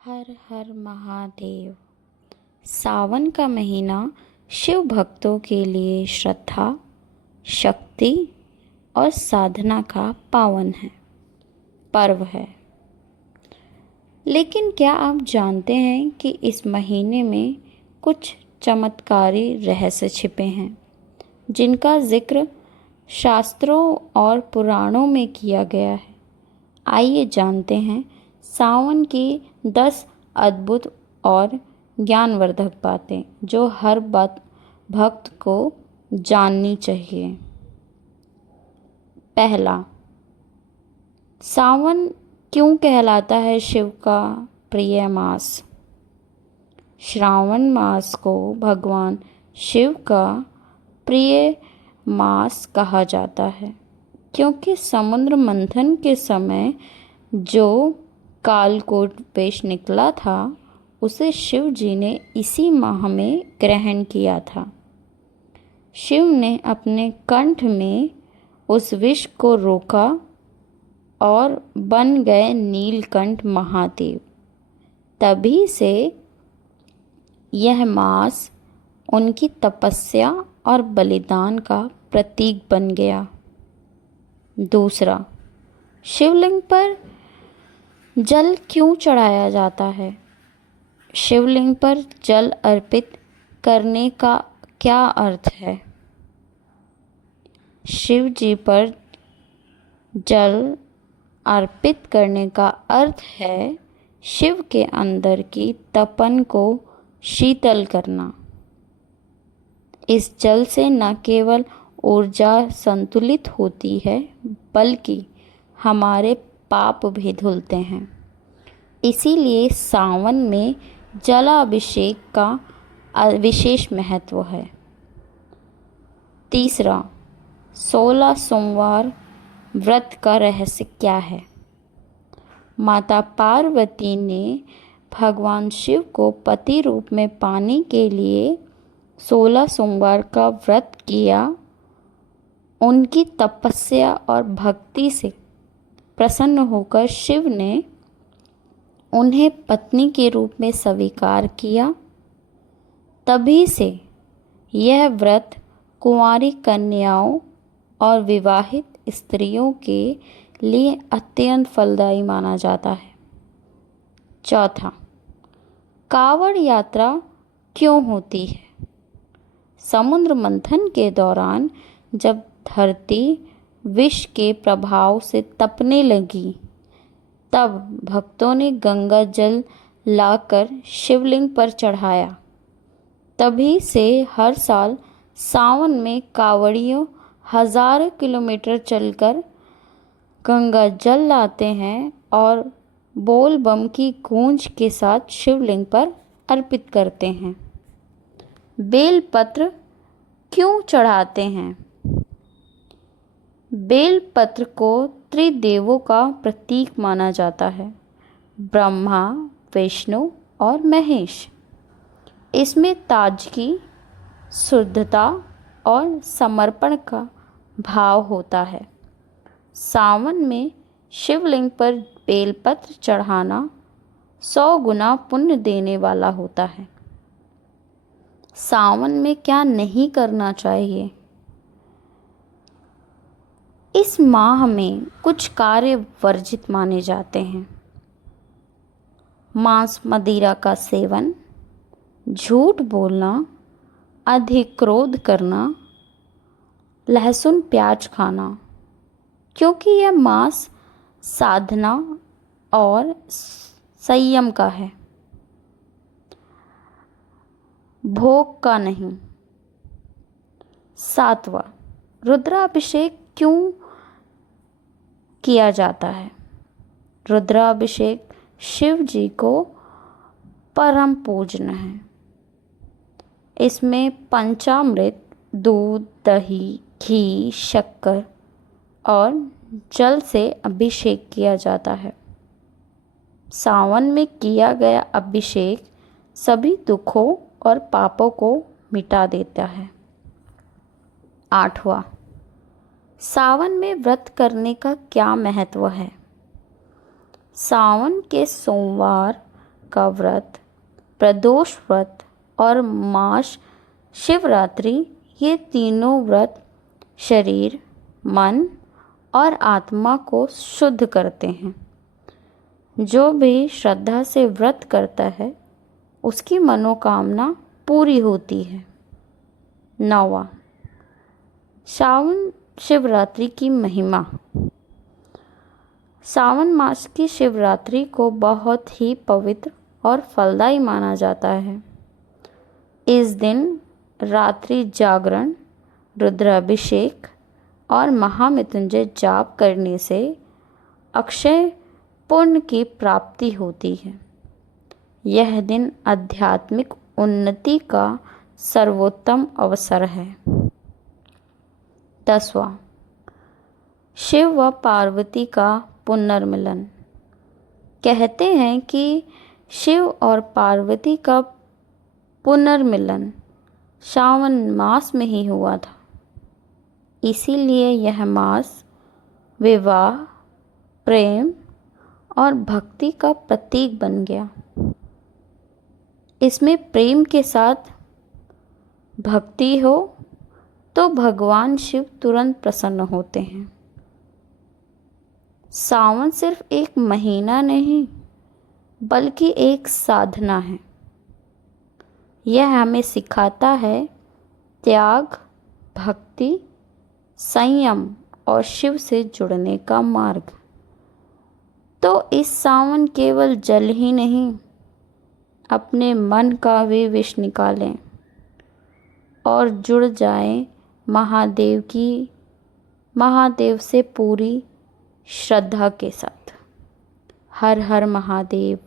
हर हर महादेव। सावन का महीना शिव भक्तों के लिए श्रद्धा, शक्ति और साधना का पावन पर्व है। लेकिन क्या आप जानते हैं कि इस महीने में कुछ चमत्कारी रहस्य छिपे हैं, जिनका जिक्र शास्त्रों और पुराणों में किया गया है। आइए जानते हैं सावन की 10 अद्भुत और ज्ञानवर्धक बातें जो हर भक्त को जाननी चाहिए। पहला, सावन क्यों कहलाता है शिव का प्रिय मास? श्रावण मास को भगवान शिव का प्रिय मास कहा जाता है, क्योंकि समुद्र मंथन के समय जो कालकूट विष निकला था उसे शिव जी ने इसी माह में ग्रहण किया था। शिव ने अपने कंठ में उस विष को रोका और बन गए नीलकंठ महादेव। तभी से यह मास उनकी तपस्या और बलिदान का प्रतीक बन गया। दूसरा, शिवलिंग पर जल क्यों चढ़ाया जाता है? शिवलिंग पर जल अर्पित करने का क्या अर्थ है? शिव जी पर जल अर्पित करने का अर्थ है शिव के अंदर की तपन को शीतल करना। इस जल से न केवल ऊर्जा संतुलित होती है, बल्कि हमारे पाप भी धुलते हैं। इसीलिए सावन में जलाभिषेक का विशेष महत्व है। तीसरा, 16 सोमवार व्रत का रहस्य क्या है? माता पार्वती ने भगवान शिव को पति रूप में पाने के लिए 16 सोमवार का व्रत किया। उनकी तपस्या और भक्ति से प्रसन्न होकर शिव ने उन्हें पत्नी के रूप में स्वीकार किया। तभी से यह व्रत कुंवारी कन्याओं और विवाहित स्त्रियों के लिए अत्यंत फलदायी माना जाता है। चौथा, कांवड़ यात्रा क्यों होती है? समुद्र मंथन के दौरान जब धरती विष के प्रभाव से तपने लगी, तब भक्तों ने गंगा जल लाकर शिवलिंग पर चढ़ाया। तभी से हर साल सावन में कांवड़ियों हजारों किलोमीटर चलकर गंगा जल लाते हैं और बोल बम की गूंज के साथ शिवलिंग पर अर्पित करते हैं। बेल पत्र क्यों चढ़ाते हैं? बेल पत्र को त्रिदेवों का प्रतीक माना जाता है, ब्रह्मा, विष्णु और महेश। इसमें ताजगी, शुद्धता और समर्पण का भाव होता है। सावन में शिवलिंग पर बेलपत्र चढ़ाना 100 गुना पुण्य देने वाला होता है। सावन में क्या नहीं करना चाहिए? इस माह में कुछ कार्य वर्जित माने जाते हैं। मांस मदिरा का सेवन, झूठ बोलना, अधिक क्रोध करना, लहसुन प्याज खाना, क्योंकि यह मास साधना और संयम का है, भोग का नहीं। सातवां, रुद्राभिषेक क्यों किया जाता है? रुद्राभिषेक शिव जी को परम पूजन है। इसमें पंचामृत, दूध, दही, घी, शक्कर और जल से अभिषेक किया जाता है। सावन में किया गया अभिषेक सभी दुखों और पापों को मिटा देता है। आठवां, सावन में व्रत करने का क्या महत्व है? सावन के सोमवार का व्रत, प्रदोष व्रत और मास शिवरात्रि, ये तीनों व्रत शरीर, मन और आत्मा को शुद्ध करते हैं। जो भी श्रद्धा से व्रत करता है उसकी मनोकामना पूरी होती है। 9वां, सावन शिवरात्रि की महिमा। सावन मास की शिवरात्रि को बहुत ही पवित्र और फलदायी माना जाता है। इस दिन रात्रि जागरण, रुद्राभिषेक और महामृत्युंजय जाप करने से अक्षय पुण्य की प्राप्ति होती है। यह दिन आध्यात्मिक उन्नति का सर्वोत्तम अवसर है। 10वां, शिव व पार्वती का पुनर्मिलन। कहते हैं कि शिव और पार्वती का पुनर्मिलन सावन मास में ही हुआ था। इसीलिए यह मास विवाह, प्रेम और भक्ति का प्रतीक बन गया। इसमें प्रेम के साथ भक्ति हो तो भगवान शिव तुरंत प्रसन्न होते हैं। सावन सिर्फ एक महीना नहीं बल्कि एक साधना है। यह हमें सिखाता है त्याग, भक्ति, संयम और शिव से जुड़ने का मार्ग। तो इस सावन केवल जल ही नहीं, अपने मन का भी विष निकालें और जुड़ जाएं महादेव से पूरी श्रद्धा के साथ। हर हर महादेव।